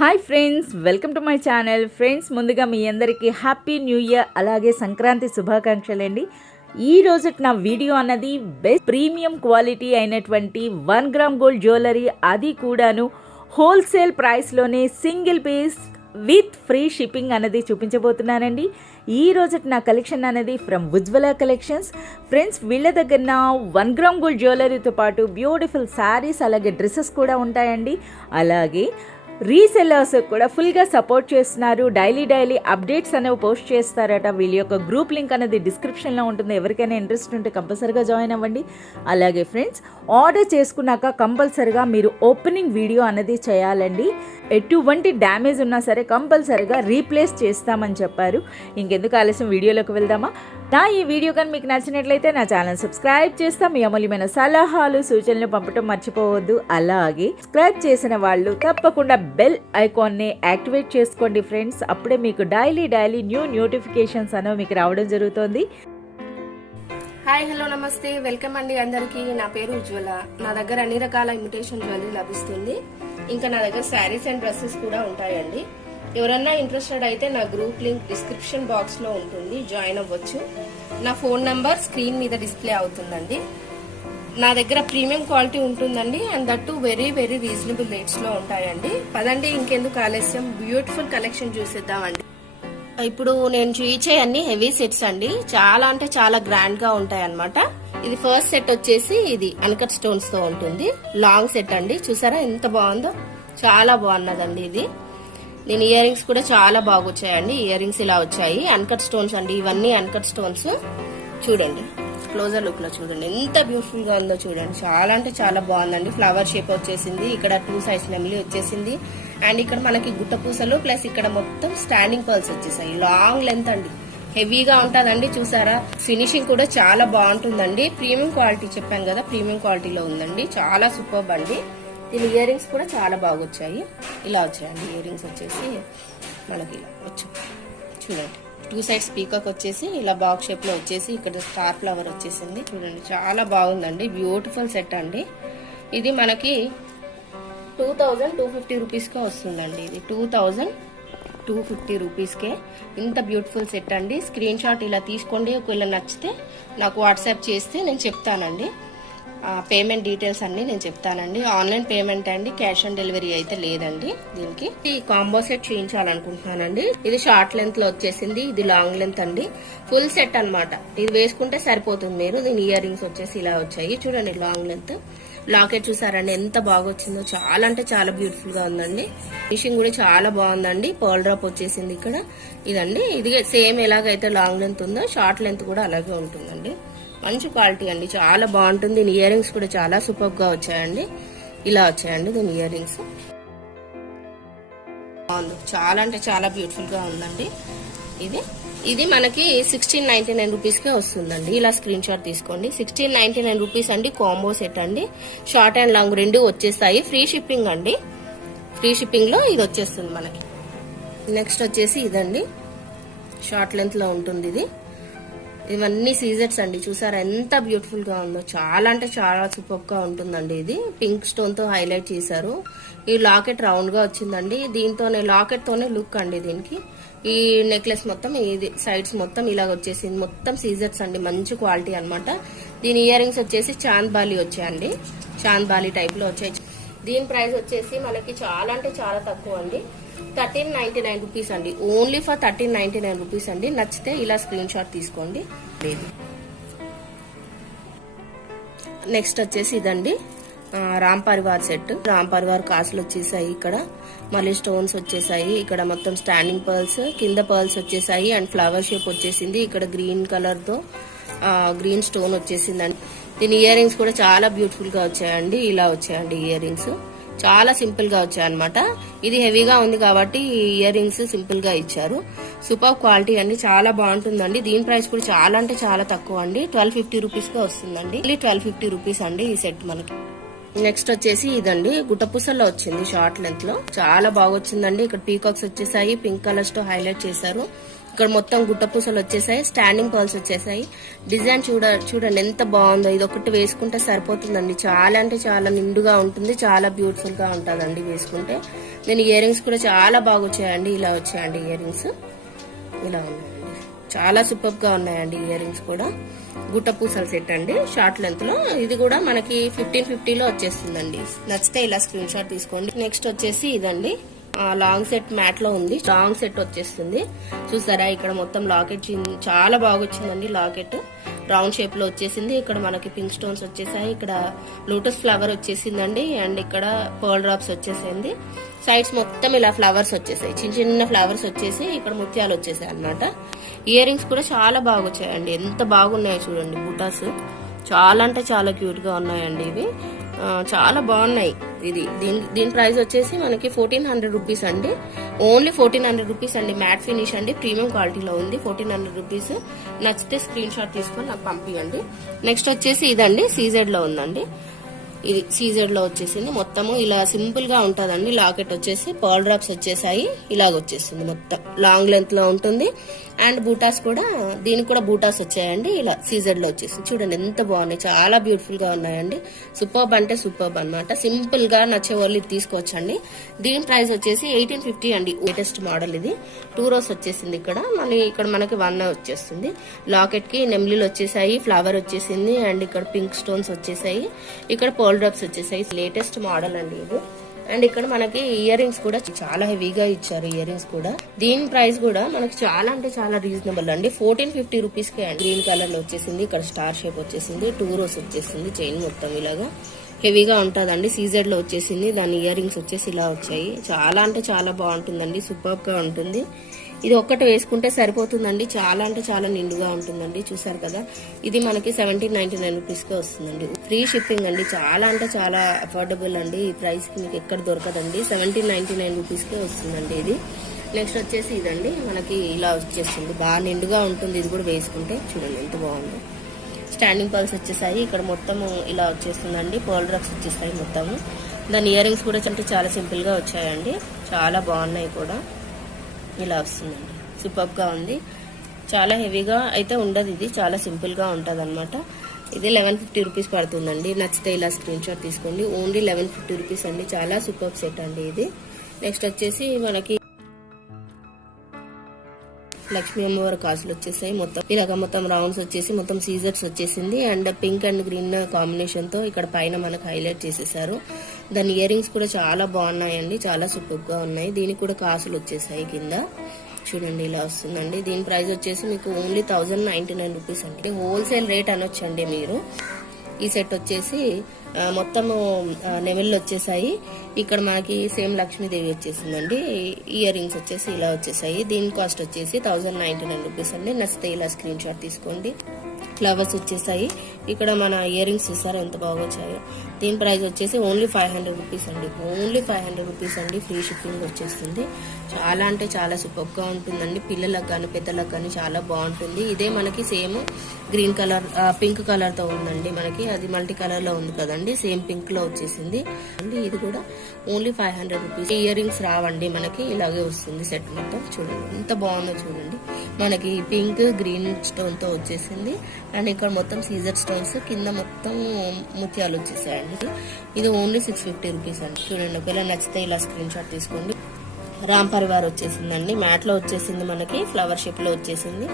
Hi friends, welcome to my channel. Friends, ముందుగా మీ అందరికీ happy new year, అలాగే సంక్రాంతి శుభాకాంక్షలు అండి. ఈ రోజు నా వీడియో అన్నది బెస్ట్ ప్రీమియం క్వాలిటీ అయినటువంటి 1 గ్రామ్ గోల్డ్ జ్యువెలరీ, అది కూడాను హోల్సేల్ ప్రైస్లోనే single piece with free shipping అనేది చూపించబోతున్నానండి. ఈ రోజు నా కలెక్షన్ అనేది ఫ్రమ్ ఉజ్వల కలెక్షన్స్. ఫ్రెండ్స్, వీళ్ళ దగ్గర 1 గ్రామ్ గోల్డ్ జ్యువెలరీతో పాటు బ్యూటిఫుల్ శారీస్, అలాగే డ్రెస్సెస్ కూడా ఉంటాయండి. అలాగే రీసెల్లర్స్ కూడా ఫుల్గా సపోర్ట్ చేస్తున్నారు. డైలీ అప్డేట్స్ అనేవి పోస్ట్ చేస్తారట. వీళ్ళ యొక్క గ్రూప్ లింక్ అనేది డిస్క్రిప్షన్లో ఉంటుంది. ఎవరికైనా ఇంట్రెస్ట్ ఉంటే కంపల్సరీగా జాయిన్ అవ్వండి. అలాగే ఫ్రెండ్స్, ఆర్డర్ చేసుకున్నాక కంపల్సరీగా మీరు ఓపెనింగ్ వీడియో అనేది చేయాలండి. ఎటువంటి డ్యామేజ్ ఉన్నా సరే కంపల్సరీగా రీప్లేస్ చేస్తామని చెప్పారు. ఇంకెందుకు ఆలస్యం, వీడియోలోకి వెళ్దామా? నా ఈ వీడియో కానీ మీకు నచ్చినట్లయితే నా ఛానల్ సబ్స్క్రైబ్ చేస్తాం. మీ అమూల్యమైన సలహాలు సూచనలు పంపడం మర్చిపోవద్దు. అలాగే సబ్స్క్రైబ్ చేసిన వాళ్ళు తప్పకుండా బెల్ ఐకాన్ని యాక్టివేట్ చేసుకోండి ఫ్రెండ్స్. అప్పుడే మీకు డైలీ న్యూ నోటిఫికేషన్స్ అనేవి మీకు రావడం జరుగుతుంది. హాయ్, హలో, నమస్తే, వెల్కమ్ అండి అందరికి. నా పేరు ఉజ్వల. నా దగ్గర అన్ని రకాల ఇమిటేషన్ జ్యువెలరీ లభిస్తుంది. ఇంకా నా దగ్గర శారీస్ అండ్ డ్రెస్సెస్ కూడా ఉంటాయండి. ఎవరన్నా ఇంట్రెస్టెడ్ అయితే నా గ్రూప్ లింక్ డిస్క్రిప్షన్ బాక్స్ లో ఉంటుంది, జాయిన్ అవ్వచ్చు. నా ఫోన్ నంబర్ స్క్రీన్ మీద డిస్ప్లే అవుతుందండి. నా దగ్గర ప్రీమియం క్వాలిటీ ఉంటుందండి, and that very reasonable rates లో ఉంటాయండి. పదండి, ఇంకెందుకు ఆలస్యం, బ్యూటిఫుల్ కలెక్షన్ చూసేద్దామండి. ఇప్పుడు నేను చూయించే అన్ని హెవీ సెట్స్ అండి. చాలా అంటే చాలా గ్రాండ్ గా ఉంటాయి అన్నమాట. ఇది ఫస్ట్ సెట్ వచ్చేసి ఇది అన్కట్ స్టోన్స్ తో ఉంటుంది. లాంగ్ సెట్ అండి. చూసారా ఎంత బాగుందో, చాలా బాగున్నదండి ఇది. దీని ఇయర్ రింగ్స్ కూడా చాలా బాగా వచ్చాయండి. ఇయర్ రింగ్స్ ఇలా వచ్చాయి, అన్కట్ స్టోన్స్ అండి. ఇవన్నీ అన్కట్ స్టోన్స్. చూడండి, క్లోజర్ లుక్ లో చూడండి ఎంత బ్యూటిఫుల్ గా ఉందో చూడండి. చాలా అంటే చాలా బాగుందండి. ఫ్లవర్ షేప్ వచ్చేసింది, ఇక్కడ 2 సైజ్ నెమిలి వచ్చేసింది, అండ్ ఇక్కడ మనకి గుట్ట పూసలు ప్లస్ ఇక్కడ మొత్తం స్టాండింగ్ పర్ల్స్ వచ్చేసాయి. లాంగ్ లెంత్ అండి, హెవీగా ఉంటదండి. చూసారా, ఫినిషింగ్ కూడా చాలా బాగుంటుందండి. ప్రీమియం క్వాలిటీ చెప్పాను కదా, ప్రీమియం క్వాలిటీలో ఉందండి. చాలా సూపర్బ్ అండి. దీని ఇయర్ రింగ్స్ కూడా చాలా బాగా వచ్చాయి. ఇలా వచ్చాయండి ఇయర్ రింగ్స్ వచ్చేసి మనకి ఇలా వచ్చాయి. చూడండి, 2 సైడ్స్ పీకాక్ వచ్చేసి ఇలా బాక్స్ షేప్ లో వచ్చేసి ఇక్కడ స్టార్ ఫ్లవర్ వచ్చేసింది. చూడండి, చాలా బాగుందండి. బ్యూటిఫుల్ సెట్ అండి. ఇది మనకి 2250 రూపీస్ గా వస్తుందండి. ఇది 2250 రూపీస్కే ఇంత బ్యూటిఫుల్ సెట్ అండి. స్క్రీన్ షాట్ ఇలా తీసుకోండి. ఒకవేళ నచ్చితే నాకు వాట్సాప్ చేస్తే నేను చెప్తానండి. పేమెంట్ డీటెయిల్స్ అన్ని నేను చెప్తానండి. ఆన్లైన్ పేమెంట్ అండి, క్యాష్ ఆన్ డెలివరీ అయితే లేదండి. దీనికి ఈ కాంబో సెట్ చేయించాలనుకుంటున్నానండి. ఇది షార్ట్ లెంత్ లో వచ్చేసింది, ఇది లాంగ్ లెంత్ అండి. ఫుల్ సెట్ అన్నమాట. ఇది వేసుకుంటే సరిపోతుంది మీరు. దీని ఇయర్ రింగ్స్ వచ్చేసి ఇలా వచ్చాయి. చూడండి, లాంగ్ లెంత్ లాకెట్ చూసారండి ఎంత బాగా వచ్చిందో. చాలా అంటే చాలా బ్యూటిఫుల్ గా ఉందండి. ఫినిషింగ్ కూడా చాలా బాగుందండి. పర్ల్ డ్రాప్ వచ్చేసింది ఇక్కడ. ఇదండి, ఇది సేమ్ ఎలాగైతే లాంగ్ లెంత్ ఉందో షార్ట్ లెంత్ కూడా అలాగే ఉంటుందండి. మంచి క్వాలిటీ అండి, చాలా బాగుంటుంది. దీని ఇయర్ రింగ్స్ కూడా చాలా సూపర్ గా వచ్చాయండి. ఇలా వచ్చాయండి దీని ఇయర్ రింగ్స్. బాగుంది, చాలా అంటే చాలా బ్యూటిఫుల్ గా ఉందండి. ఇది మనకి 1699 రూపీస్ కే వస్తుందండి. ఇలా స్క్రీన్ షాట్ తీసుకోండి. 1699 రూపీస్ అండి. కాంబో సెట్ అండి. షార్ట్ అండ్ లాంగ్ రెండు వచ్చేస్తాయి. ఫ్రీ షిప్పింగ్ అండి. ఫ్రీ షిప్పింగ్ లో ఇది వచ్చేస్తుంది మనకి. నెక్స్ట్ వచ్చేసి ఇదండి, షార్ట్ లెంత్ లో ఉంటుంది ఇది. ఇవన్నీ సీజెట్స్ అండి. చూసారా ఎంత బ్యూటిఫుల్ గా ఉందో. చాలా అంటే చాలా సూపర్ గా ఉంటుందండి. ఇది పింక్ స్టోన్ తో హైలైట్ చేశారు. ఈ లాకెట్ రౌండ్ గా వచ్చిందండి. దీంతోనే లాకెట్ తోనే లుక్ అండి దీనికి. ఈ నెక్లెస్ మొత్తం ఇది సైడ్స్ మొత్తం ఇలాగ వచ్చేసింది. మొత్తం సీజెట్స్ అండి, మంచి క్వాలిటీ అనమాట. దీని ఇయర్ రింగ్స్ వచ్చేసి చాంద్ బాలి వచ్చాయండి. చాంద్ బాలి టైప్ లో వచ్చాయి. దీని ప్రైస్ వచ్చేసి మనకి చాలా అంటే చాలా తక్కువ అండి. 1399 రూపీస్ అండి. ఓన్లీ ఫర్ 1399 రూపీస్ అండి. నచ్చితే ఇలా స్క్రీన్ షాట్ తీసుకోండి. నెక్స్ట్ వచ్చేసి ఇదండి, రామ్ పరివార్ సెట్. రామ్ పరివార్ కాసులు వచ్చేసాయి. ఇక్కడ మళ్ళీ స్టోన్స్ వచ్చేసాయి. ఇక్కడ మొత్తం స్టాండింగ్ పర్ల్స్, కింద పర్ల్స్ వచ్చేసాయి, అండ్ ఫ్లవర్ షేప్ వచ్చేసింది. ఇక్కడ గ్రీన్ కలర్ తో గ్రీన్ స్టోన్ వచ్చేసిందండి. దీని ఇయర్ రింగ్స్ కూడా చాలా బ్యూటిఫుల్ గా వచ్చాయండి. ఇలా వచ్చాయండి ఇయర్ రింగ్స్. చాలా సింపుల్ గా వచ్చాయన్నమాట. ఇది హెవీగా ఉంది కాబట్టి ఇయర్ రింగ్స్ సింపుల్ గా ఇచ్చారు. సూపర్ క్వాలిటీ అండి, చాలా బాగుంటుందండి. దీని ప్రైస్ కూడా చాలా అంటే చాలా తక్కువ అండి. 1250 రూపీస్ గా వస్తుందండి. 1250 రూపీస్ అండి ఈ సెట్ మనకి. నెక్స్ట్ వచ్చేసి ఇదండి, గుట్టపూసల్లో వచ్చింది షార్ట్ లెంత్ లో. చాలా బాగా వచ్చిందండి. ఇక్కడ పీకాక్స్ వచ్చేసాయి, పింక్ కలర్స్ తో హైలైట్ చేశారు. ఇక్కడ మొత్తం గుట్ట పూసలు వచ్చేసాయి, స్టాండింగ్ పర్ల్స్ వచ్చేసాయి. డిజైన్ చూడండి ఎంత బాగుందో. ఇది ఒకటి వేసుకుంటే సరిపోతుందండి. చాలా అంటే చాలా నిండుగా ఉంటుంది, చాలా బ్యూటిఫుల్ గా ఉంటుందండి వేసుకుంటే. నేను ఇయర్ రింగ్స్ కూడా చాలా బాగా వచ్చాయండి. ఇలా వచ్చాయండి ఇయర్ రింగ్స్, ఇలా ఉన్నాయండి. చాలా సూపర్ గా ఉన్నాయండి ఇయర్ రింగ్స్ కూడా. గుట్ట పూసల సెట్ అండి, షార్ట్ లెంత్ లో. ఇది కూడా మనకి 1550 వచ్చేస్తుందండి. నచ్చితే ఇలా స్క్రీన్ షాట్ తీసుకోండి. నెక్స్ట్ వచ్చేసి ఇదండి, లాంగ్ సెట్ మ్యాట్ లో ఉంది. లాంగ్ సెట్ వచ్చేస్తుంది. చూసారా ఇక్కడ మొత్తం లాకెట్ చాలా బాగా వచ్చిందండి. లాకెట్ రౌండ్ షేప్ లో వచ్చేసింది. ఇక్కడ మనకి పింక్ స్టోన్స్ వచ్చేసాయి. ఇక్కడ లోటస్ ఫ్లవర్ వచ్చేసిందండి. అండ్ ఇక్కడ పర్ల్ డ్రాప్స్ వచ్చేసింది. సైడ్స్ మొత్తం ఇలా ఫ్లవర్స్ వచ్చేసాయి, చిన్న చిన్న ఫ్లవర్స్ వచ్చేసి ఇక్కడ ముత్యాలు వచ్చేసాయి అన్నమాట. ఇయర్ రింగ్స్ కూడా చాలా బాగా వచ్చాయండి. ఎంత బాగున్నాయో చూడండి. బుటాస్ చాలా అంటే చాలా క్యూట్ గా ఉన్నాయండి. ఇవి చాలా బాగున్నాయి. దీని ప్రైస్ వచ్చేసి మనకి 1400 రూపీస్ అండి. ఓన్లీ 1400 రూపీస్ అండి. మ్యాట్ ఫినిష్ అండి, ప్రీమియం క్వాలిటీలో ఉంది. 1400 రూపీస్. నచ్చితే స్క్రీన్ షాట్ తీసుకొని నాకు పంపించండి. నెక్స్ట్ వచ్చేసి ఇదండి, సీజెడ్ లో ఉందండి. ఇది సీజెడ్ లో వచ్చేసింది. మొత్తము ఇలా సింపుల్ గా ఉంటదండి. లాకెట్ వచ్చేసి పర్ల్ డ్రాప్స్ వచ్చేసాయి. ఇలాగ వచ్చేసింది. మొత్తం లాంగ్ లెంత్ లో ఉంటుంది. అండ్ బూటాస్ కూడా, దీనికి కూడా బూటాస్ వచ్చాయండి. ఇలా సీజెడ్ లో వచ్చేసింది. చూడండి ఎంత బాగున్నాయి, చాలా బ్యూటిఫుల్ గా ఉన్నాయండి. సూపర్బ్ అంటే సూపర్బ్ అన్నమాట. సింపుల్ గా నచ్చే వాళ్ళు ఇది తీసుకోవచ్చండి. దీని ప్రైస్ వచ్చేసి 1850 అండి. లేటెస్ట్ మోడల్ ఇది. 2 రోస్ వచ్చేసింది. ఇక్కడ మళ్ళీ ఇక్కడ మనకి 1 వచ్చేస్తుంది. లాకెట్ కి నెమ్లీలు వచ్చేసాయి, ఫ్లవర్ వచ్చేసింది. అండ్ ఇక్కడ పింక్ స్టోన్స్ వచ్చేసాయి. ఇక్కడ పర్ల్ డ్రాప్స్ వచ్చేసాయి. లేటెస్ట్ మోడల్ అండి ఇది. అండ్ ఇక్కడ మనకి ఇయర్ రింగ్స్ కూడా చాలా హెవీగా ఇచ్చారు. ఇయర్ రింగ్స్ కూడా దీని ప్రైస్ కూడా మనకి చాలా అంటే చాలా రీజనబుల్ అండి. 1450 రూపీస్ కే. గ్రీన్ కలర్ లో వచ్చేసింది. ఇక్కడ స్టార్ షేప్ వచ్చేసింది. 2 రోస్ వచ్చేసింది. చైన్ మొత్తం ఇలాగా హెవీగా ఉంటదండి. సీజెడ్ లో వచ్చేసింది. దాని ఇయర్ రింగ్స్ వచ్చేసి ఇలా వచ్చాయి. చాలా అంటే చాలా బాగుంటుందండి. సూపర్ గా ఉంటుంది. ఇది ఒక్కటి వేసుకుంటే సరిపోతుందండి. చాలా అంటే చాలా నిండుగా ఉంటుందండి. చూసారు కదా, ఇది మనకి 1799 రూపీస్ కే వస్తుందండి. ఫ్రీ షిప్పింగ్ అండి. చాలా అంటే చాలా అఫోర్డబుల్ అండి. ఈ ప్రైస్ కి మీకు ఎక్కడ దొరకదండి. 1799 రూపీస్ కే వస్తుందండి ఇది. నెక్స్ట్ వచ్చేసి ఇదండి, మనకి ఇలా వచ్చేస్తుంది. బాగా నిండుగా ఉంటుంది. ఇది కూడా వేసుకుంటే చూడండి ఎంత బాగుంది. స్టాండింగ్ పర్ల్స్ వచ్చేసాయి. ఇక్కడ మొత్తం ఇలా వచ్చేస్తుందండి. పర్ల్ డ్రాప్స్ వచ్చేస్తాయి మొత్తము. దాని ఇయర్ రింగ్స్ కూడా చాలా సింపుల్ గా వచ్చాయండి. చాలా బాగున్నాయి కూడా. ఇలా వస్తుందండి. సూపర్ గా ఉంది. చాలా హెవీగా అయితే ఉండదు. ఇది చాలా సింపుల్ గా ఉంటది అనమాట. ఇది 1150 రూపీస్ పడుతుందండి. నచ్చితే ఇలా స్క్రీన్ షాట్ తీసుకోండి. ఓన్లీ 1150 రూపీస్ అండి. చాలా సూపర్ సెట్ అండి ఇది. నెక్స్ట్ వచ్చేసి మనకి లక్ష్మీ అమ్మవారి కాసులు వచ్చేసాయి. మొత్తం ఇలాగ మొత్తం రౌండ్స్ వచ్చేసి మొత్తం సీజర్స్ వచ్చేసింది. And pink and green combination తో ఇక్కడ పైన మనకు హైలైట్ చేసేసారు. దాని ఇయర్ రింగ్స్ కూడా చాలా బాగున్నాయండి. చాలా సూపర్ గా ఉన్నాయి. దీనికి కూడా కాసులు వచ్చేసాయి కింద. చూడండి ఇలా వస్తుందండి. దీని ప్రైస్ వచ్చేసి మీకు ఓన్లీ 1099 రూపీస్ అండి. హోల్సేల్ రేట్ అనొచ్చండి మీరు. ఈ సెట్ వచ్చేసి మొత్తము నెవెల్ వచ్చేసాయి. ఇక్కడ మనకి సేమ్ లక్ష్మీదేవి వచ్చేసిందండి. ఇయర్ రింగ్స్ వచ్చేసి ఇలా వచ్చేసాయి. దీని కాస్ట్ వచ్చేసి 1099 రూపీస్ అండి. నచ్చితే ఇలా స్క్రీన్ షాట్ తీసుకోండి. ఫ్లవర్స్ వచ్చేసాయి. ఇక్కడ మన ఇయర్ రింగ్స్ చూసారా ఎంత బాగా వచ్చాయో. దీని ప్రైస్ వచ్చేసి ఓన్లీ 500 రూపీస్ అండి. ఓన్లీ 500 రూపీస్ అండి. ఫ్రీ షిప్పింగ్ వచ్చేస్తుంది. చాలా అంటే చాలా సూపర్ గా ఉంటుందండి. పిల్లలకు కానీ పెద్దలకు కానీ చాలా బాగుంటుంది. ఇదే మనకి same green colour pink colour తో ఉందండి. మనకి అది మల్టీ కలర్ లో ఉంది కదండి. సేమ్ పింక్ లో వచ్చేసింది అండి. ఇది కూడా ఓన్లీ 500 రూపీస్. ఇయర్ రింగ్స్ రావండి మనకి. ఇలాగే వస్తుంది సెట్ మొత్తం. చూడండి ఎంత బాగుందో చూడండి. మనకి పింక్ గ్రీన్ స్టోన్ తో వచ్చేసింది. అండ్ ఇక్కడ మొత్తం సీజర్ స్టోన్స్, కింద మొత్తం ముత్యాలు వచ్చేసాయండి. ఇది ఓన్లీ 650 రూపీస్ అండి. చూడండి, ఒకవేళ నచ్చితే ఇలా స్క్రీన్ షాట్ తీసుకోండి. రామ్ పరివార్ వచ్చేసిందండి. మ్యాట్ లో వచ్చేసింది. మనకి ఫ్లవర్ షేప్ లో వచ్చేసింది.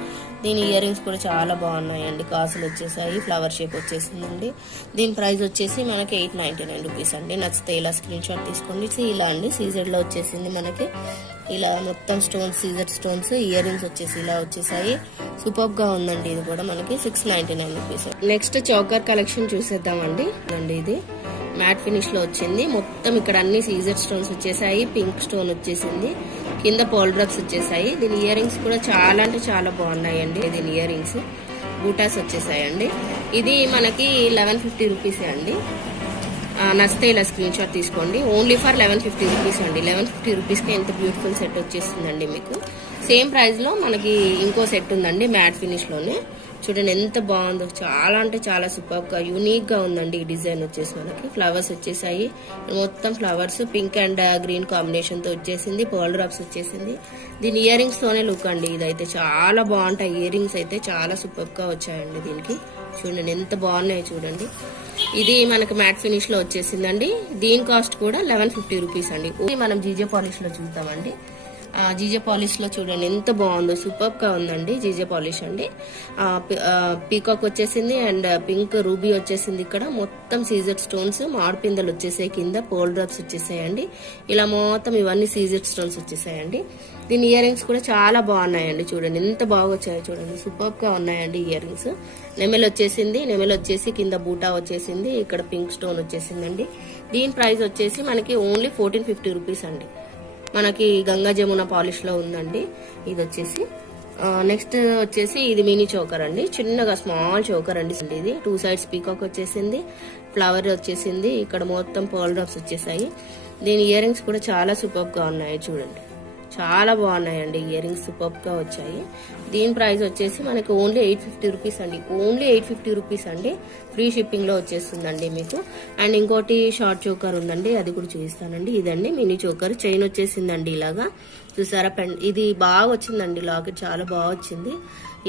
దీని ఇయర్ రింగ్స్ కూడా చాలా బాగున్నాయండి. కాసులు వచ్చేసాయి. ఫ్లవర్ షేప్ వచ్చేసిందండి. దీని ప్రైస్ వచ్చేసి మనకి 899 రూపీస్ అండి. నచ్చితే ఇలా స్క్రీన్ షాట్ తీసుకోండి. ఇలా అండి సీజెడ్ లో వచ్చేసింది మనకి. ఇలా మొత్తం stones, Caesar stones, earrings వచ్చేసి ఇలా వచ్చేసాయి. సూపర్ గా ఉందండి. ఇది కూడా మనకి 699 రూపీస్. నెక్స్ట్ చౌకర్ కలెక్షన్ చూసేద్దామండి. ఇది మ్యాట్ ఫినిష్ లో వచ్చింది. మొత్తం ఇక్కడ అన్ని సీజర్ స్టోన్స్ వచ్చేసాయి. పింక్ స్టోన్ వచ్చేసింది. కింద పర్ల్ డ్రాప్స్ వచ్చేసాయి. దీని ఇయర్ రింగ్స్ కూడా చాలా అంటే చాలా బాగున్నాయండి. దీని ఇయర్ రింగ్స్ బూటాస్ వచ్చేసాయండి. ఇది మనకి 1150 రూపీసే అండి. నచ్చితే ఇలా స్క్రీన్ షాట్ తీసుకోండి. ఓన్లీ ఫర్ 1150 రూపీస్ అండి. 1150 రూపీస్కి ఎంత బ్యూటిఫుల్ సెట్ వచ్చేస్తుందండి మీకు. సేమ్ ప్రైస్ లో మనకి ఇంకో సెట్ ఉందండి మ్యాట్ ఫినిష్ లోనే. చూడండి ఎంత బాగుందో, చాలా అంటే చాలా సూపర్గా యూనిక్ గా ఉందండి. ఈ డిజైన్ వచ్చేసి మనకి ఫ్లవర్స్ వచ్చేసాయి, మొత్తం flowers pink and green combination తో వచ్చేసింది. పర్ల్ డ్రాప్స్ వచ్చేసింది. దీని ఇయర్ రింగ్స్ తోనే లుక్ అండి. ఇదైతే చాలా బాగుంటాయి. ఇయర్ రింగ్స్ అయితే చాలా సూపర్ గా వచ్చాయండి దీనికి. చూడండి ఎంత బాగున్నాయి చూడండి. ఇది మనకి మ్యాట్ ఫినిష్ లో వచ్చేసిందండి. దీని కాస్ట్ కూడా 1150 రూపీస్ అండి. మనం జీజే పాలిష్ లో చూద్దామండి. జీజే పాలిష్ లో చూడండి ఎంత బాగుందో, సూపర్ గా ఉందండి. జీజే పాలిష్ అండి. పీకాక్ వచ్చేసింది అండ్ పింక్ రూబీ వచ్చేసింది. ఇక్కడ మొత్తం సీజర్ స్టోన్స్, మామిడిపిందలు వచ్చేసాయి, కింద పోల్ డ్రాప్స్ వచ్చేసాయండి. ఇలా మొత్తం ఇవన్నీ సీజర్ స్టోన్స్ వచ్చేసాయండి. దీని ఇయర్ రింగ్స్ కూడా చాలా బాగున్నాయండి. చూడండి ఎంత బాగా వచ్చాయో చూడండి, సూపర్ గా ఉన్నాయండి ఇయర్ రింగ్స్. నెమెల్ వచ్చేసింది, నెమెల్ వచ్చేసి కింద బూటా వచ్చేసింది, ఇక్కడ పింక్ స్టోన్ వచ్చేసిందండి. దీని ప్రైస్ వచ్చేసి మనకి ఓన్లీ 1450 రూపీస్ అండి. మనకి గంగా జమున పాలిష్ లో ఉందండి. ఇది వచ్చేసి నెక్స్ట్ వచ్చేసి ఇది మినీ చోకర్ అండి. చిన్నగా స్మాల్ చోకర్ అండి. ఇది 2 సైడ్స్ పీకాక్ వచ్చేసింది, ఫ్లవర్ వచ్చేసింది, ఇక్కడ మొత్తం పర్ల్ డ్రాప్స్ వచ్చేసాయి. దీని ఇయర్ రింగ్స్ కూడా చాలా సూపర్ గా ఉన్నాయి చూడండి, చాలా బాగున్నాయండి. ఇయర్ రింగ్స్ సూపర్ గా వచ్చాయి. దీని ప్రైస్ వచ్చేసి మనకి ఓన్లీ 850 రూపీస్ అండి. ఓన్లీ 850 రూపీస్ అండి. ఫ్రీ షిప్పింగ్ లో వచ్చేస్తుందండి మీకు. అండ్ ఇంకోటి షార్ట్ చోకర్ ఉందండి, అది కూడా చూపిస్తానండి. ఇదండి మినీ చోకర్, చైన్ వచ్చేసిందండి ఇలాగా. చూసారా, ఇది బాగా వచ్చిందండి. లాకెట్ చాలా బాగా వచ్చింది.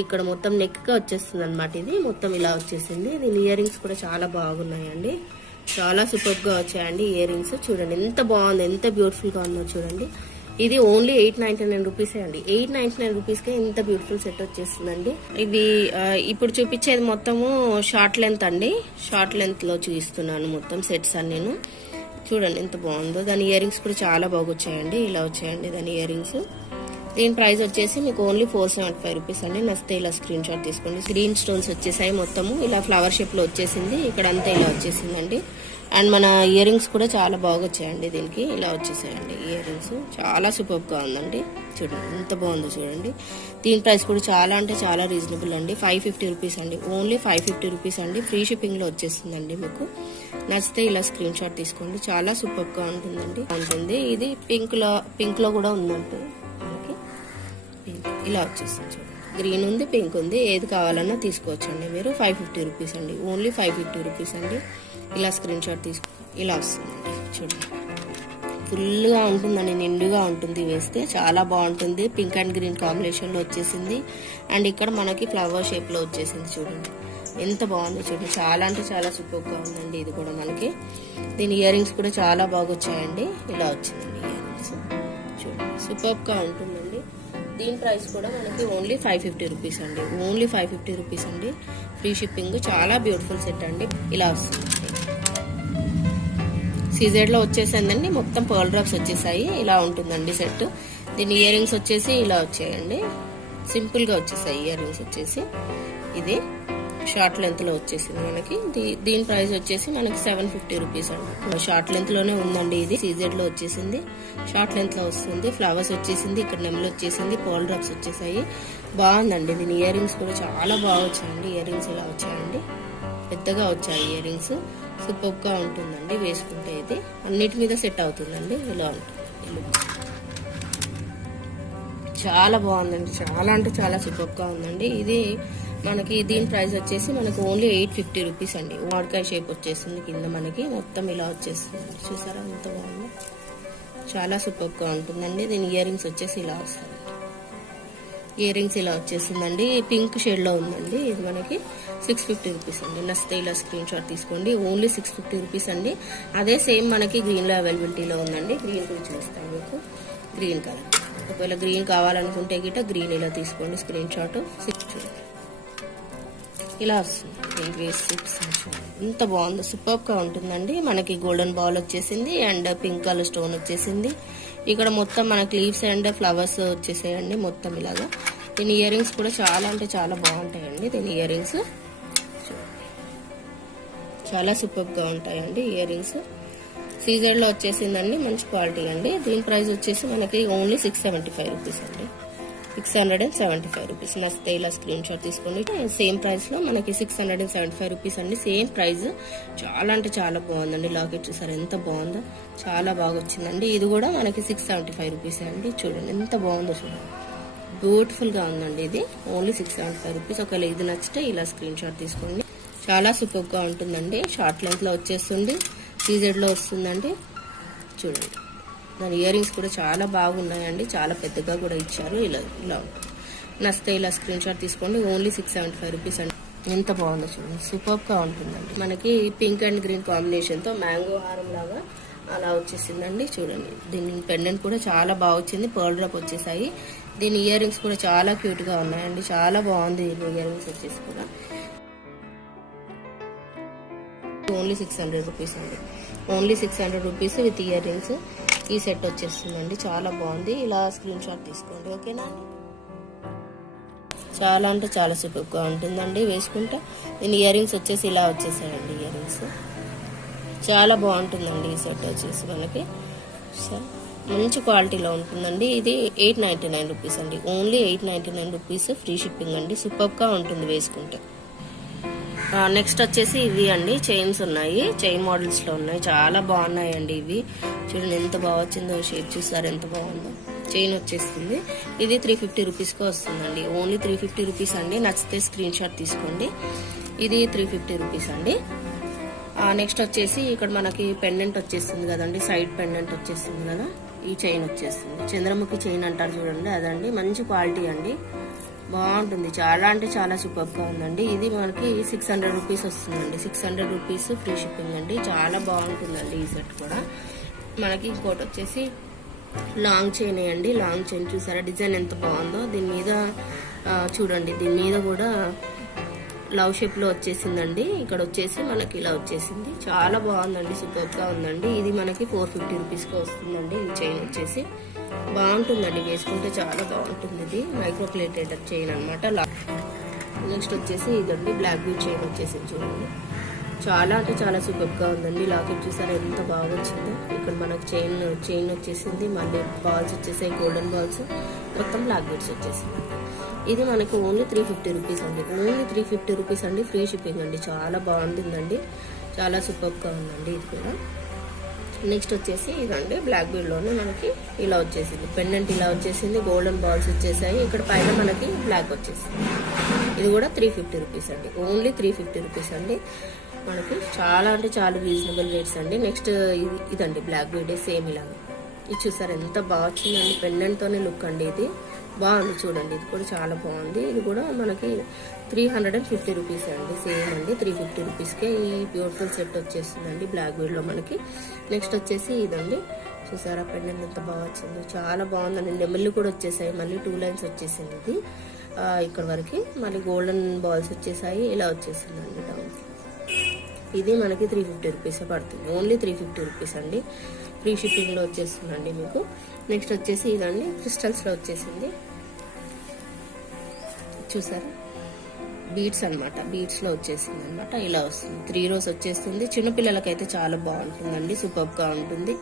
ఇక్కడ మొత్తం నెక్ గా వచ్చేస్తుంది అనమాట. ఇది మొత్తం ఇలా వచ్చేసింది. దీని ఇయర్ రింగ్స్ కూడా చాలా బాగున్నాయండి. చాలా సూపర్ గా వచ్చాయండి ఇయర్ రింగ్స్. చూడండి ఎంత బాగుంది, ఎంత బ్యూటిఫుల్ గా ఉందో చూడండి. ఇది ఓన్లీ 899 రూపీసే అండి. 899 రూపీస్కే ఇంత బ్యూటిఫుల్ సెట్ వచ్చేస్తుందండి. ఇది ఇప్పుడు చూపించేది మొత్తము షార్ట్ లెంత్ అండి. షార్ట్ లెంత్ లో చూపిస్తున్నాను మొత్తం సెట్స్ అని నేను. చూడండి ఎంత బాగుందో. దాని ఇయర్ రింగ్స్ కూడా చాలా బాగా వచ్చాయండి. ఇలా వచ్చాయండి దాని ఇయర్ రింగ్స్. దీని ప్రైస్ వచ్చేసి మీకు ఓన్లీ 475 రూపీస్ అండి. నచ్చితే ఇలా స్క్రీన్ షాట్ తీసుకోండి. గ్రీన్ స్టోన్స్ వచ్చేసాయి మొత్తము, ఇలా ఫ్లవర్ షేప్ లో వచ్చేసింది. ఇక్కడ అంతా ఇలా వచ్చేసిందండి. అండ్ మన ఇయర్ రింగ్స్ కూడా చాలా బాగా వచ్చాయండి. దీనికి ఇలా వచ్చేసాయండి ఇయర్ రింగ్స్. చాలా సూపర్ గా ఉందండి. చూడండి ఎంత బాగుందో చూడండి. దీని ప్రైస్ కూడా చాలా అంటే చాలా రీజనబుల్ అండి. 550 రూపీస్ అండి. ఓన్లీ 550 రూపీస్ అండి. ఫ్రీ షిప్పింగ్ లో వచ్చేస్తుందండి మీకు. నచ్చితే ఇలా స్క్రీన్ షాట్ తీసుకోండి. చాలా సూపర్ గా ఉంటుందండి. ఇది పింక్ లో కూడా ఉందండి. ఇలా వచ్చేస్తుంది చూడండి. గ్రీన్ ఉంది, పింక్ ఉంది, ఏది కావాలన్నా తీసుకోవచ్చండి మీరు. 550 రూపీస్ అండి. ఓన్లీ 550 రూపీస్ అండి. ఇలా స్క్రీన్ షాట్ తీసుకో. ఇలా వస్తుందండి చూడండి. ఫుల్గా ఉంటుందండి, నిండుగా ఉంటుంది. వేస్తే చాలా బాగుంటుంది. పింక్ అండ్ గ్రీన్ కాంబినేషన్ లో వచ్చేసింది. అండ్ ఇక్కడ మనకి ఫ్లవర్ షేప్ లో వచ్చేసింది. చూడండి ఎంత బాగుందో చూడండి. చాలా అంటే చాలా సూపర్ గా ఉందండి. ఇది కూడా మనకి. దీని ఇయర్ రింగ్స్ కూడా చాలా బాగా వచ్చాయండి. ఇలా వచ్చిందండి ఇయర్ రింగ్స్. చూడండి సూపర్ గా ఉంటుందండి. దీని ప్రైస్ కూడా మనకి ఓన్లీ 550 రూపీస్ అండి. ఓన్లీ 550 రూపీస్ అండి. Free shipping. చాలా బ్యూటిఫుల్ సెట్ అండి. ఇలా వస్తుంది. సీజెడ్ లో వచ్చేసిందండి. మొత్తం పర్ల్ డ్రాప్స్ వచ్చేసాయి. ఇలా ఉంటుందండి సెట్. దీని ఇయర్ రింగ్స్ వచ్చేసి ఇలా వచ్చాయండి. సింపుల్ గా వచ్చేసాయి ఇయర్ రింగ్స్ వచ్చేసి. ఇది షార్ట్ లెంత్ లో వచ్చేసింది మనకి. దీని ప్రైస్ వచ్చేసి మనకి 750 రూపీస్ అండి. షార్ట్ లెంత్ లోనే ఉందండి. ఇది సీజెడ్ లో వచ్చేసింది. షార్ట్ లెంత్ లో వస్తుంది. ఫ్లవర్స్ వచ్చేసింది, ఇక్కడ నెమలు వచ్చేసింది, పోల్ డ్రాప్స్ వచ్చేసాయి. బాగుందండి. దీని ఇయర్ రింగ్స్ కూడా చాలా బాగా వచ్చాయండి. ఇయర్ రింగ్స్ ఇలా వచ్చాయండి, పెద్దగా వచ్చాయి ఇయర్ రింగ్స్. సూపర్ గా ఉంటుందండి వేసుకుంటే. ఇది అన్నిటి మీద సెట్ అవుతుందండి. ఇలా ఉంటుంది. చాలా బాగుందండి. చాలా అంటే చాలా సూపర్ గా ఉందండి. ఇది మనకి దీని ప్రైస్ వచ్చేసి మనకి ఓన్లీ 850 రూపీస్ అండి. వాడకాయ షేప్ వచ్చేసింది కింద మనకి. మొత్తం ఇలా వచ్చేస్తుంది. చూసారా ఎంత బాగుందో. చాలా సూపర్ గా ఉంటుందండి. దీని ఇయర్ రింగ్స్ వచ్చేసి ఇలా వస్తుంది. ఇయర్ రింగ్స్ ఇలా వచ్చేసిందండి. పింక్ షేడ్ లో ఉందండి. ఇది మనకి 650 రూపీస్ అండి. నచ్చితే ఇలా స్క్రీన్ షాట్ తీసుకోండి. ఓన్లీ 650 రూపీస్ అండి. అదే సేమ్ మనకి గ్రీన్ లో అవైలబిలిటీలో ఉందండి. గ్రీన్ కూడా చూపిస్తాను మీకు. గ్రీన్ కలర్ ఒకవేళ గ్రీన్ కావాలనుకుంటే గిట్ట గ్రీన్ ఇలా తీసుకోండి స్క్రీన్ షాట్. ఇలా వస్తుంది. ఎంత బాగుందో, సూపర్ గా ఉంటుందండి. మనకి గోల్డెన్ బాల్ వచ్చేసింది అండ్ పింక్ కలర్ స్టోన్ వచ్చేసింది. ఇక్కడ మొత్తం మనకి లీవ్స్ అండ్ ఫ్లవర్స్ వచ్చేసాయండి మొత్తం ఇలాగా. దీని ఇయర్ రింగ్స్ కూడా చాలా అంటే చాలా బాగుంటాయండి. దీని ఇయర్ రింగ్స్ చాలా సూపర్ గా ఉంటాయండి. ఇయర్ రింగ్స్ సీజర్ లో వచ్చేసిందండి. మంచి క్వాలిటీ అండి. దీని ప్రైస్ వచ్చేసి మనకి ఓన్లీ 675 రూపీస్ అండి. 675 రూపీస్. నచ్చితే ఇలా స్క్రీన్ షాట్ తీసుకోండి. సేమ్ ప్రైస్ లో మనకి 675 రూపీస్ అండి. Same price. చాలా అంటే చాలా బాగుందండి. లాకెట్ చూసారు ఎంత బాగుందో, చాలా బాగా వచ్చిందండి. ఇది కూడా మనకి 675 రూపీస్ అండి. చూడండి ఎంత బాగుందో చూడండి. బ్యూటిఫుల్ గా ఉందండి. ఇది ఓన్లీ 675 రూపీస్. ఒకవేళ ఇది నచ్చితే ఇలా స్క్రీన్ షాట్ తీసుకోండి. చాలా సూపర్ గా ఉంటుందండి. షార్ట్ లెంత్ లో వచ్చేస్తుంది, సీజెడ్ లో వస్తుందండి. చూడండి, దాని ఇయర్ రింగ్స్ కూడా చాలా బాగున్నాయండి, చాలా పెద్దగా కూడా ఇచ్చారు. ఇలా ఇలా ఉంటుంది. నచ్చితే ఇలా స్క్రీన్ షాట్ తీసుకోండి. ఓన్లీ 675 రూపీస్ అండి. ఎంత బాగుందో చూడండి, సూపర్ గా ఉంటుందండి. మనకి పింక్ అండ్ గ్రీన్ కాంబినేషన్ తో మ్యాంగో హారం లాగా అలా వచ్చేసిందండి. చూడండి, దీని పెండెంట్ కూడా చాలా బాగా వచ్చింది, పర్ల్ డ్రాప్ వచ్చేసాయి. దీని ఇయర్ రింగ్స్ కూడా చాలా క్యూట్ గా ఉన్నాయండి, చాలా బాగుంది. ఇయర్ రింగ్స్ వచ్చేసి కూడా ఓన్లీ 600 రూపీస్ అండి. Only 600 rupees with ear rings ఈ సెట్ వచ్చేస్తుందండి. చాలా బాగుంది. ఇలా స్క్రీన్ షాట్ తీసుకోండి, ఓకేనా అండి. చాలా అంటే చాలా సూపర్గా ఉంటుందండి వేసుకుంటే. దీని ఇయర్ రింగ్స్ వచ్చేసి ఇలా వచ్చేసాయండి. ఇయర్ రింగ్స్ చాలా బాగుంటుందండి. ఈ సెట్ వచ్చేసి మనకి మంచి క్వాలిటీలో ఉంటుందండి. ఇది 899 రూపీస్ అండి. ఓన్లీ 899 రూపీస్, ఫ్రీ షిప్పింగ్ అండి. సూపర్గా ఉంటుంది వేసుకుంటే. నెక్స్ట్ వచ్చేసి ఇవి అండి, చైన్స్ ఉన్నాయి, చైన్ మోడల్స్ లో ఉన్నాయి. చాలా బాగున్నాయండి ఇవి. చూడండి ఎంత బాగా వచ్చిందో, షేప్ చూసారు ఎంత బాగుందో. చైన్ వచ్చేస్తుంది. ఇది 350 రూపీస్కి వస్తుందండి. ఓన్లీ 350 రూపీస్ అండి. నచ్చితే స్క్రీన్ షాట్ తీసుకోండి. ఇది 350 రూపీస్ అండి. నెక్స్ట్ వచ్చేసి ఇక్కడ మనకి పెండెంట్ వచ్చేస్తుంది కదండి, సైడ్ పెండెంట్ వచ్చేస్తుంది కదా. ఈ చైన్ వచ్చేస్తుంది, చంద్రముఖి చైన్ అంటారు చూడండి, అదండి. మంచి క్వాలిటీ అండి, బాగుంటుంది. చాలా అంటే చాలా సూపర్గా ఉందండి. ఇది మనకి 600 రూపీస్ వస్తుందండి. 600 రూపీస్ ఫ్రీ షిప్పింగ్ అండి. చాలా బాగుంటుందండి ఈ సెట్ కూడా. మనకి ఇంకోటి వచ్చేసి లాంగ్ చైన్ అండి. లాంగ్ చైన్ చూసారా, డిజైన్ ఎంత బాగుందో. దీని మీద చూడండి, దీని మీద కూడా లవ్ షేప్ లో వచ్చేసిందండి. ఇక్కడ వచ్చేసి మనకి ఇలా వచ్చేసింది. చాలా బాగుందండి, సూపర్ గా ఉందండి. ఇది మనకి 450 రూపీస్ కి వస్తుందండి. ఈ చైన్ వచ్చేసి బాగుంటుందండి, వేసుకుంటే చాలా బాగుంటుంది. ఇది మైక్రో ప్లేటెడ్ చైన్ అనమాట. నెక్స్ట్ వచ్చేసి ఇదండి, బ్లాక్ బీడ్ చైన్ వచ్చేసి చూడండి, చాలా అంటే చాలా సూపర్ గా ఉందండి. లాకెట్ చూసారా ఎంత బాగా వచ్చిందో. ఇక్కడ మనకు చైన్ వచ్చేసింది, మళ్ళీ బాల్స్ వచ్చేసాయి, గోల్డెన్ బాల్స్, మొత్తం బ్లాక్ బీడ్స్ వచ్చేసింది. ఇది మనకి ఓన్లీ 350 రూపీస్ అండి. ఓన్లీ 350 రూపీస్ అండి, ఫ్రీ షిప్పింగ్ అండి. చాలా బాగుంటుందండి, చాలా సూపర్ గా ఉందండి ఇది కూడా. నెక్స్ట్ వచ్చేసి ఇదండి, బ్లాక్ బీడ్ లోనే మనకి ఇలా వచ్చేసింది. పెండెంట్ ఇలా వచ్చేసింది, గోల్డెన్ బాల్స్ వచ్చేసాయి. ఇక్కడ పైన మనకి బ్లాక్ వచ్చేసింది. ఇది కూడా 350 రూపీస్ అండి. ఓన్లీ 350 రూపీస్ అండి. మనకి చాలా అంటే చాలా రీజనబుల్ రేట్స్ అండి. నెక్స్ట్ ఇదండి, బ్లాక్ బీడ్ సేమ్ ఇలాగే. ఇది చూసారు ఎంత బాగా వచ్చిందండి, పెండెంట్ తోనే లుక్ అండి. ఇది బాగుంది చూడండి, ఇది కూడా చాలా బాగుంది. ఇది కూడా మనకి 350 రూపీస్ అండి. సేమ్ అండి, 350 రూపీస్కే ఈ బ్యూటిఫుల్ సెట్ వచ్చేస్తుందండి బ్లాక్ బీడ్ లో మనకి. నెక్స్ట్ వచ్చేసి ఇదండి, చూసారా పెండెంట్ ఎంత బాగా వచ్చిందో, చాలా బాగుందండి. నెమళ్ళు కూడా వచ్చేసాయి, మళ్ళీ 2 లైన్స్ వచ్చేసింది. ఇది ఇక్కడ వరకు మళ్ళీ గోల్డెన్ బాల్స్ వచ్చేసాయి, ఇలా వచ్చేసిందండి డౌన్. ఇది మనకి 350 రూపీస్ పడుతుంది. ఓన్లీ 350 రూపీస్ అండి, ఫ్రీ షిప్పింగ్ లో వచ్చేస్తుందండి మీకు. నెక్స్ట్ వచ్చేసి ఇదండి, క్రిస్టల్స్ లో వచ్చేసింది చూసారా, బీడ్స్ అనమాట, బీడ్స్ లో వచ్చేసింది అనమాట. ఇలా వస్తుంది, 3 rows వచ్చేస్తుంది. చిన్నపిల్లలకైతే చాలా బాగుంటుందండి, సూపర్ గా ఉంటుంది.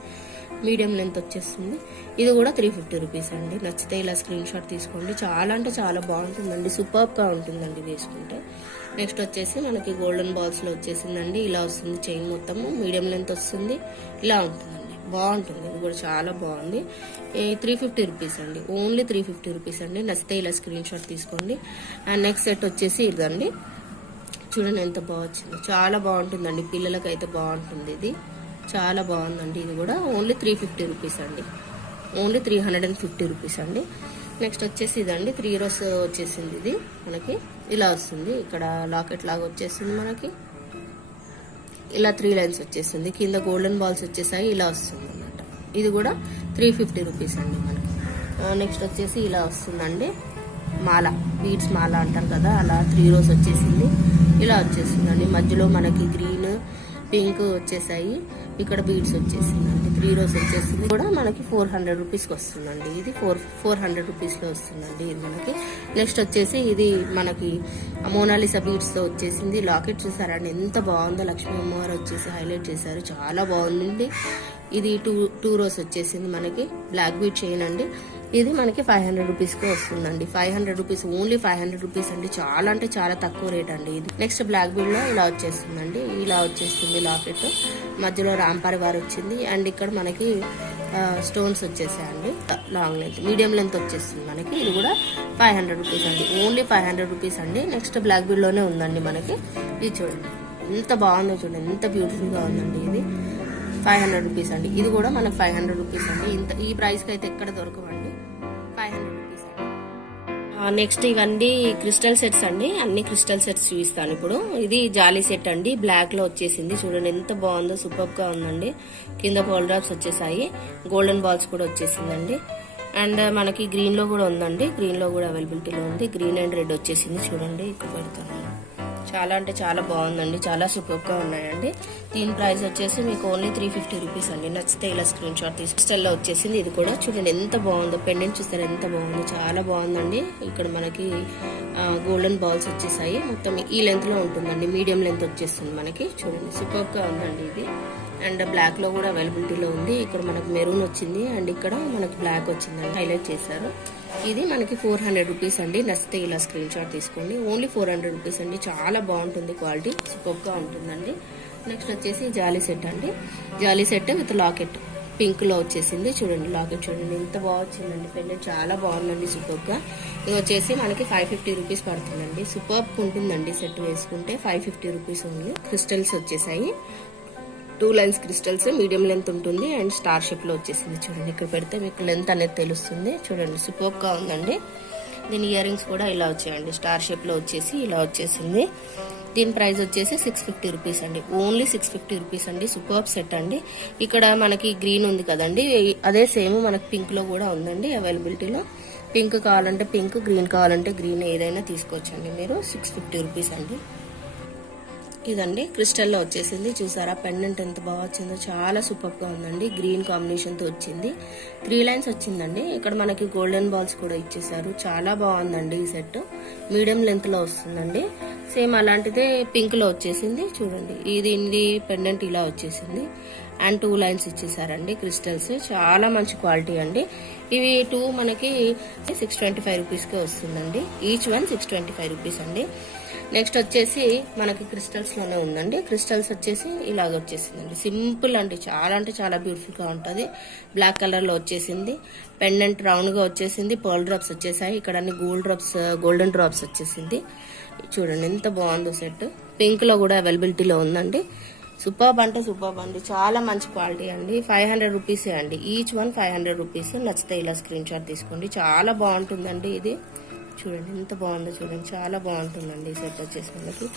మీడియం లెంత్ వచ్చేస్తుంది. ఇది కూడా 350 రూపీస్ అండి. నచ్చితే ఇలా స్క్రీన్ షాట్ తీసుకోండి. చాలా అంటే చాలా బాగుంటుందండి, సూపర్ గా ఉంటుందండి వేసుకుంటే. నెక్స్ట్ వచ్చేసి మనకి గోల్డెన్ బాల్స్ లో వచ్చేసిందండి. ఇలా వస్తుంది చైన్ మొత్తము, మీడియం లెంత్ వస్తుంది, ఇలా ఉంటుందండి, బాగుంటుంది. ఇది కూడా చాలా బాగుంది. 350 రూపీస్ అండి. ఓన్లీ 350 రూపీస్ అండి. నచ్చితే ఇలా స్క్రీన్ షాట్ తీసుకోండి. అండ్ నెక్స్ట్ సెట్ వచ్చేసి ఇదండి, చూడండి ఎంత బాగా వచ్చింది, చాలా బాగుంటుందండి. పిల్లలకైతే బాగుంటుంది. ఇది చాలా బాగుందండి. ఇది కూడా ఓన్లీ 350 రూపీస్ అండి. ఓన్లీ 350 రూపీస్ అండి. నెక్స్ట్ వచ్చేసి ఇదండి, 3 rows వచ్చేసింది. ఇది మనకి ఇలా వస్తుంది. ఇక్కడ లాకెట్ లాగా వచ్చేసింది మనకి, ఇలా 3 లైన్స్ వచ్చేసింది. కింద గోల్డెన్ బాల్స్ వచ్చేసాయి, ఇలా వస్తుంది అన్నమాట. ఇది కూడా 350 రూపీస్ అండి మనకి. నెక్స్ట్ వచ్చేసి ఇలా వస్తుందండి, మాల, బీడ్స్ మాల అంటారు కదా, అలా 3 rows వచ్చేసింది, ఇలా వచ్చేసిందండి. మధ్యలో మనకి గ్రీన్ పింక్ వచ్చేసాయి, ఇక్కడ బీడ్స్ వచ్చేసిందండి. 3 rows వచ్చేసింది. కూడా మనకి 400 రూపీస్కి వస్తుందండి. ఇది 400 రూపీస్లో వస్తుందండి ఇది మనకి. నెక్స్ట్ వచ్చేసి ఇది మనకి మోనాలిసా బీడ్స్ లో వచ్చేసింది. లాకెట్ చూసారండి ఎంత బాగుందో, లక్ష్మీ అమ్మవారు వచ్చేసి హైలైట్ చేశారు, చాలా బాగుందండి. ఇది 2 rows వచ్చేసింది మనకి, బ్లాక్ బీడ్ చైన్ అండి. ఇది మనకి 500 రూపీస్కి వస్తుందండి. 500 రూపీస్, ఓన్లీ 500 రూపీస్ అండి. చాలా అంటే చాలా తక్కువ రేట్ అండి ఇది. నెక్స్ట్ బ్లాక్ బీడ్ లో ఇలా వచ్చేస్తుందండి, ఇలా వచ్చేస్తుంది లాకెట్. మధ్యలో రాంపారి వారు వచ్చింది. అండ్ ఇక్కడ మనకి స్టోన్స్ వచ్చేసాయండి. లాంగ్ లెంత్, మీడియం లెంత్ వచ్చేస్తుంది మనకి. ఇది కూడా 500 రూపీస్ అండి, ఓన్లీ 500 రూపీస్ అండి. నెక్స్ట్ బ్లాక్ బీడ్లోనే ఉందండి మనకి. ఇది చూడండి ఎంత బాగుందో, చూడండి ఎంత బ్యూటిఫుల్గా ఉందండి. ఇది 500 రూపీస్ అండి. ఇది కూడా మనకు 500 రూపీస్ అండి. ఈ ప్రైస్కి అయితే ఎక్కడ దొరకవండి, 500 రూపీస్ అండి. నెక్స్ట్ ఇవన్నీ క్రిస్టల్ సెట్స్ అండి. అన్ని క్రిస్టల్ సెట్స్ చూపిస్తాను ఇప్పుడు. ఇది జాలీ సెట్ అండి, బ్లాక్ లో వచ్చేసింది. చూడండి ఎంత బాగుందో, సూపర్ గా ఉందండి. కింద బాల్ డ్రాప్స్ వచ్చేసాయి, గోల్డెన్ బాల్స్ కూడా వచ్చేసిందండి. అండ్ మనకి గ్రీన్ లో కూడా ఉందండి, గ్రీన్ లో కూడా అవైలబిలిటీలో ఉంది. గ్రీన్ అండ్ రెడ్ వచ్చేసింది. చూడండి ఇక్కడ పెడతాను. చాలా అంటే చాలా బాగుందండి, చాలా సూపర్ గా ఉన్నాయండి. దీని ప్రైస్ వచ్చేసి మీకు ఓన్లీ 350 రూపీస్ అండి. నచ్చితే ఇలా స్క్రీన్ షాట్ తీసుకెళ్ళి వచ్చేసింది. ఇది కూడా చూడండి ఎంత బాగుందో, పెండెంట్ చూస్తారు ఎంత బాగుందో, చాలా బాగుందండి. ఇక్కడ మనకి గోల్డెన్ బాల్స్ వచ్చేసాయి. మొత్తం ఈ లెంత్ లో ఉంటుందండి, మీడియం లెంత్ వచ్చేస్తుంది మనకి. చూడండి సూపర్ గా ఉందండి ఇది. అండ్ బ్లాక్ లో కూడా అవైలబిలిటీలో ఉంది. ఇక్కడ మనకు మెరూన్ వచ్చింది అండ్ ఇక్కడ మనకు బ్లాక్ వచ్చిందండి, హైలైట్ చేశారు. ఇది మనకి 400 రూపీస్ అండి. నచ్చితే ఇలా స్క్రీన్ షాట్ తీసుకోండి. ఓన్లీ 400 రూపీస్ అండి. చాలా బాగుంటుంది, క్వాలిటీ సూపర్ గా ఉంటుందండి. నెక్స్ట్ వచ్చేసి జాలీ సెట్ అండి. జాలీ సెట్ విత్ లాకెట్ పింక్ లో వచ్చేసింది. చూడండి లాకెట్ చూడండి ఎంత బాగా వచ్చిందండి. పెండెంట్ చాలా బాగుందండి, సూపర్ గా. ఇది వచ్చేసి మనకి 550 రూపీస్ పడుతుందండి. సూపర్ ఉంటుందండి సెట్ వేసుకుంటే. 550 రూపీస్ ఉంది. క్రిస్టల్స్ వచ్చేసాయి, 2 లైన్స్ క్రిస్టల్స్, మీడియం లెంత్ ఉంటుంది అండ్ స్టార్ షేప్ లో వచ్చేసింది. చూడండి ఇక్కడ పెడితే మీకు లెంత్ అనేది తెలుస్తుంది. చూడండి సూపర్ గా ఉందండి. దీని ఇయర్ రింగ్స్ కూడా ఇలా వచ్చాయండి, స్టార్ షేప్ లో వచ్చేసి ఇలా వచ్చేసింది. దీని ప్రైస్ వచ్చేసి 650 రూపీస్ అండి, ఓన్లీ 650 రూపీస్ అండి. సూపర్ సెట్ అండి. ఇక్కడ మనకి గ్రీన్ ఉంది కదండి, అదే సేమ్ మనకి పింక్ లో కూడా ఉందండి అవైలబిలిటీలో. పింక్ కావాలంటే పింక్, గ్రీన్ కావాలంటే గ్రీన్, ఏదైనా తీసుకోవచ్చండి మీరు. 650 రూపీస్ అండి. ఇదండి క్రిస్టల్లో వచ్చేసింది. చూసారా పెండెంట్ ఎంత బాగా వచ్చిందో, చాలా సూపర్ గా ఉందండి. గ్రీన్ కాంబినేషన్ తో వచ్చింది, 3 లైన్స్ వచ్చిందండి. ఇక్కడ మనకి గోల్డెన్ బాల్స్ కూడా ఇచ్చేసారు. చాలా బాగుందండి ఈ సెట్. మీడియం లెంత్ లో వస్తుందండి. సేమ్ అలాంటిదే పింక్ లో వచ్చేసింది. చూడండి ఇది పెండెంట్ ఇలా వచ్చేసింది అండ్ 2 లైన్స్ ఇచ్చేసారండి క్రిస్టల్స్. చాలా మంచి క్వాలిటీ అండి. ఇవి 2 మనకి 625 రూపీస్ కే వస్తుందండి. ఈచ్ వన్ 625 రూపీస్ అండి. నెక్స్ట్ వచ్చేసి మనకి క్రిస్టల్స్ లోనే ఉందండి. క్రిస్టల్స్ వచ్చేసి ఇలాగ వచ్చేసిందండి, సింపుల్ అండి. చాలా అంటే చాలా బ్యూటిఫుల్ గా ఉంటది. బ్లాక్ కలర్ లో వచ్చేసింది. పెండెంట్ రౌండ్ గా వచ్చేసింది. పర్ల్ డ్రాప్స్ వచ్చేసాయి. ఇక్కడ అన్ని గోల్డెన్ డ్రాప్స్ వచ్చేసింది. చూడండి ఎంత బాగుందో సెట్. పింక్ లో కూడా అవైలబిలిటీలో ఉందండి. సూపర్బ్ అంటే సూపర్బ్ అండి, చాలా మంచి క్వాలిటీ అండి. 500 రూపీసే అండి. Each one 500 rupees. నచ్చితే ఇలా స్క్రీన్ షాట్ తీసుకోండి. చాలా బాగుంటుందండి ఇది. చూడండి ఎంత బాగుందో, చూడండి చాలా బాగుంటుందండి ఈ సెట్ వచ్చేసి మనకి.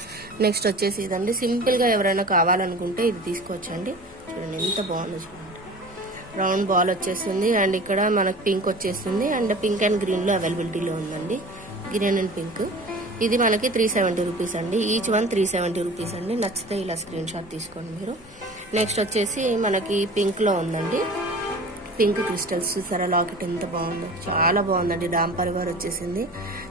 నెక్స్ట్ వచ్చేసి ఇదండి, సింపుల్ గా ఎవరైనా కావాలనుకుంటే ఇది తీసుకోవచ్చండి. చూడండి ఎంత బాగుందో, చూడండి రౌండ్ బాల్ వచ్చేస్తుంది అండ్ ఇక్కడ మనకి పింక్ వచ్చేస్తుంది అండ్ పింక్ అండ్ గ్రీన్ లో అవైలబిలిటీలో ఉందండి. Green and pink. ఇది మనకి 370 రూపీస్ అండి. ఈచ్ వన్ 370 రూపీస్ అండి. నచ్చితే ఇలా స్క్రీన్ షాట్ తీసుకోండి మీరు. నెక్స్ట్ వచ్చేసి మనకి పింక్ లో ఉందండి. పింక్ క్రిస్టల్స్ చూసారా, లాకెట్ ఎంత బాగుందో, చాలా బాగుందండి. డామ్ పరివార్ వచ్చేసింది.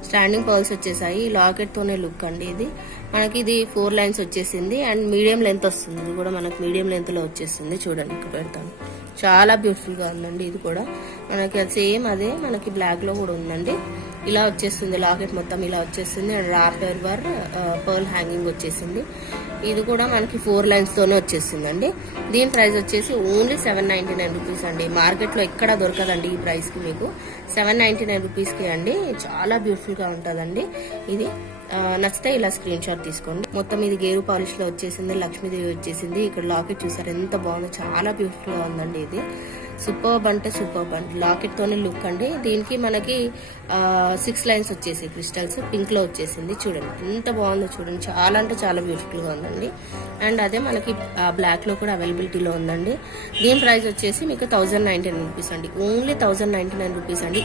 స్టాండింగ్ పర్ల్స్ వచ్చేసాయి. లాకెట్ తోనే లుక్ అండి ఇది. మనకి ఇది 4 లైన్స్ వచ్చేసింది అండ్ మీడియం లెంత్ వస్తుంది. ఇది కూడా మనకి మీడియం లెంత్ లో వచ్చేస్తుంది. చూడండి ఇక్కడ పెడతాను. చాలా బ్యూటిఫుల్ గా ఉందండి. ఇది కూడా మనకి సేమ్ అదే మనకి బ్లాక్ లో కూడా ఉందండి. ఇలా వచ్చేస్తుంది లాకెట్ మొత్తం ఇలా వచ్చేస్తుంది and rapper were pearl hanging వచ్చేసింది. ఇది కూడా మనకి 4 లైన్స్ తోనే వచ్చేసిందండి. దీని ప్రైస్ వచ్చేసి ఓన్లీ 799 రూపీస్ అండి. మార్కెట్ లో ఎక్కడా దొరకదండి ఈ ప్రైస్ కి మీకు. 799 రూపీస్ కి అండి. చాలా బ్యూటిఫుల్ గా ఉంటదండి ఇది. నచ్చితే ఇలా స్క్రీన్ షాట్ తీసుకోండి. మొత్తం ఇది గేరు పాలిష్ లో వచ్చేసింది. లక్ష్మీదేవి వచ్చేసింది. ఇక్కడ లాకెట్ చూసారు ఎంత బాగుందో, చాలా బ్యూటిఫుల్ గా ఉందండి ఇది. సూపర్బ్ అంటే సూపర్బ్ అండి. లాకెట్ తోనే లుక్ అండి. దీనికి మనకి 6 లైన్స్ వచ్చేసి క్రిస్టల్స్ పింక్ లో వచ్చేసింది. చూడండి ఎంత బాగుందో, చూడండి చాలా అంటే చాలా బ్యూటిఫుల్ గా ఉందండి. అండ్ అదే మనకి బ్లాక్ లో కూడా అవైలబిలిటీలో ఉందండి. దీని ప్రైస్ వచ్చేసి మీకు 1099 రూపీస్ అండి. ఓన్లీ 1099 రూపీస్ అండి.